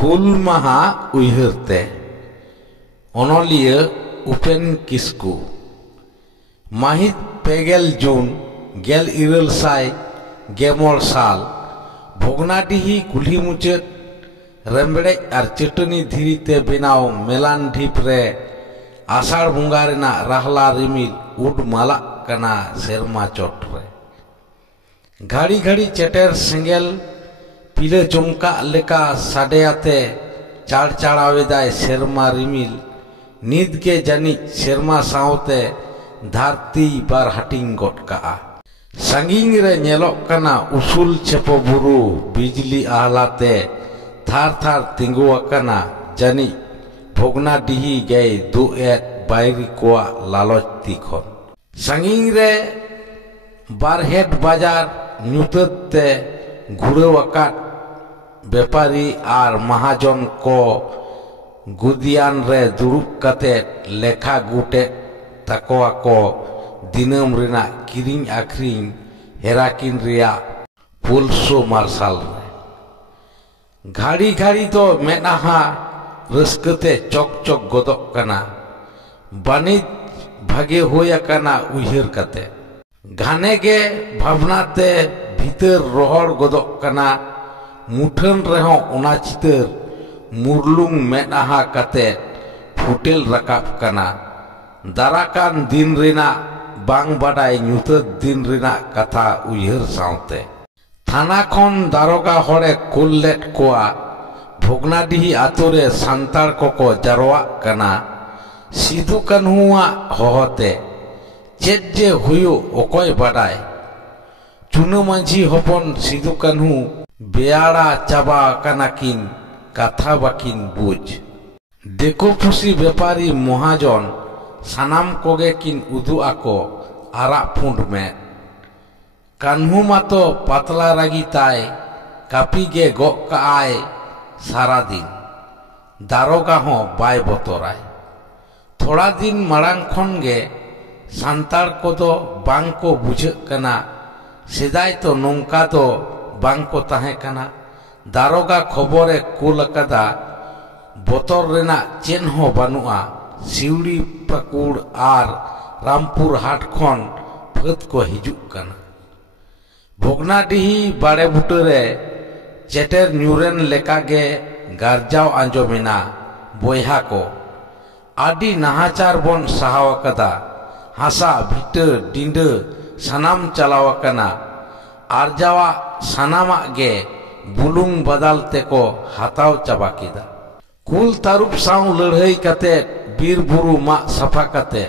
ᱦᱩᱞ ᱢᱟᱦᱟ ᱩᱭᱦᱟᱹᱨ ᱛᱮ ᱚᱱᱚᱞᱤᱭᱟᱹ ᱩᱯᱮᱱ ᱠᱤᱥᱠᱩ ᱢᱟᱹᱦᱤᱛ 20 ᱡᱩᱱ 1810 साल भोगनाडीही कुल्ही मुचाद रेमबेड़े और चटनी धीरी ते बेनाव मेलान ढीप रे आषाढ़ बुंगा रेना राहला रिमिल उड माला कना सेरमा चोट रे घाड़ी घाड़ी चेटेर सेंगेल पीले चमका लेका साडेयाते चाड़ चाड़ावेदाय सेरमा रिमिल नींद के जानी सेरमा सावते धरती बार हटिंग गोट का संगिंग रे नेलोक कना उसूल चेपो बुरु बिजली आहलाते थार थार तिंगु कना जानी भोगनाडीही गए दुएट बायरी कोआ लालच तिखन संगिंग रे बारहेट बाजार न्यूतते घुड़ेवकाट व्यापारी आर महाजन को गुदियान रे दुरुब कते लेखा गुटे तकोआ को दिनम रेना किरिंग आखरिंग हेराकिन रिया पुलसो मार्शल घाड़ी घाड़ी तो मेनाहा रस्कते चौक चौक गोदक कना बानिज भागे होया कना उहिर कते घाने के भावनाते भीतर रोहड़ गोदक कना मुठन रहो ओना चितर मुरलुंग मेनाहा कते फुटेल रकाब कना दाराकान दिन रेना बांग बाडाय न्यूतद दिन रेना कथा उयहर सावते थाना खन दारोगा हरे कुललेट कोआ भोगनाडीही आतुरे सांतार कोको जारवा कना सिधु कान्हुआ होहते चेद जे हुयो ओकोय बाडाय चुनु मांझी हपन सिधु कान्हु बेयाड़ा चाबा कनाकिन कथा बाकिन बुझ देखो फुसी व्यापारी महाजन सानाम कोगे किन उदु आको आरा फुंड में कान्हु मातो पतला रागी ताय कापी गे गो का आय सारा दिन दारोगा हो बाय बतोराय थोड़ा दिन मारांग खन गे सांतार को तो बांग को बुझे कना सेदाय तो नोंका तो बांग को ताहे कना दारोगा खबरे कुल कदा बोतर रेना चेन हो बनुआ सिउड़ी पकुड़ आर रामपुर हाट खन फत को हिजुक कना भोगनाडीही बाड़े बुटरे चेटेर न्यूरेन लेकागे गारजाव आंजोमेना बोयहा को आदि नाहाचार बन सहाव कदा हासा भिटर डिंड सानाम चलाव कना आरजावा सानामा गे बुलुंग बदलते को हाताव चाबा किदा कुल तारुप साव लड़हई कते बीर बुरु मा सफा कते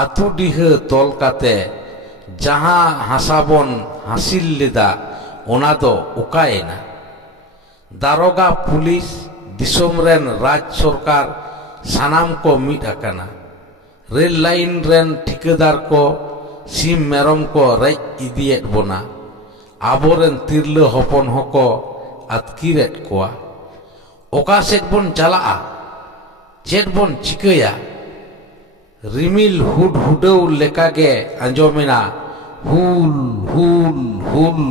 आतु डीह तोल कते जहां हासाबन हासिल लेदा ओना दो उकाएना दारोगा पुलिस दिसोम रेन राज सरकार सानाम को मिट अकना रेल लाइन रेन ठिकेदार को सिम मेरम को रेज इदियेट बोना आबोरेन तिरले हपन हको आतकिरेट कोआ ओका सेट बन चला चेट बन चिकया रिमिल हुड हुडौ लेकागे आंजोमेना हुल हुल हुल